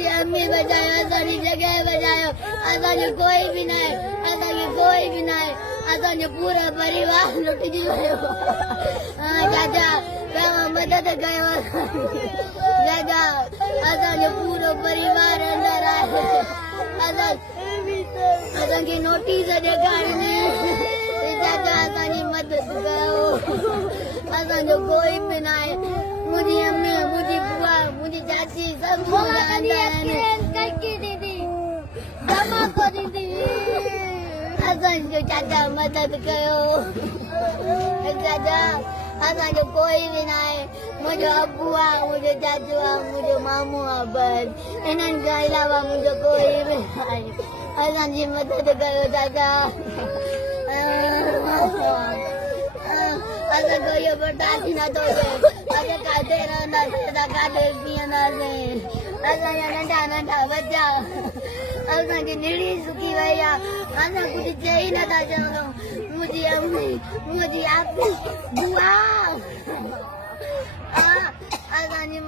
मुझे अम्मी बचायो असांजी जगह बचायो असांजो कोई भी ना है असांखे कोई भी ना है असांजो पूरा परिवार लुटिजी वियो चाचा तव्हां मदद कयो चाचा असांजो पूरो परिवार अंदर आहे असांखे नोटिस ॾेखारणी चाचा असांजी मदद कयो असांजो कोई भी ना आहे मुंहिंजी अम्मी मुंहिंजी बुआ मुंहिंजी चाची सभु असांजो चाचा मदद कयो चाचा असांजो कोई बि न आहे मुंहिंजो अबू आहे मुंहिंजो चाचो आहे मुंहिंजो मामू आहे बस इन्हनि खां अलावा मुंहिंजो कोई बि न आहे असांजी मदद कयो चाचा असांखे इहो बर्दाश्त नथो थिए असां काथे रहंदासीं असां काथे पीअंदासीं असांजा नंढा नंढा बच्चा असांजी निड़ी सुकी वई आहे असां कुझु चई नथा सघूं मुंहिंजी अम्मी मुंहिंजी आपी बुआ असांजी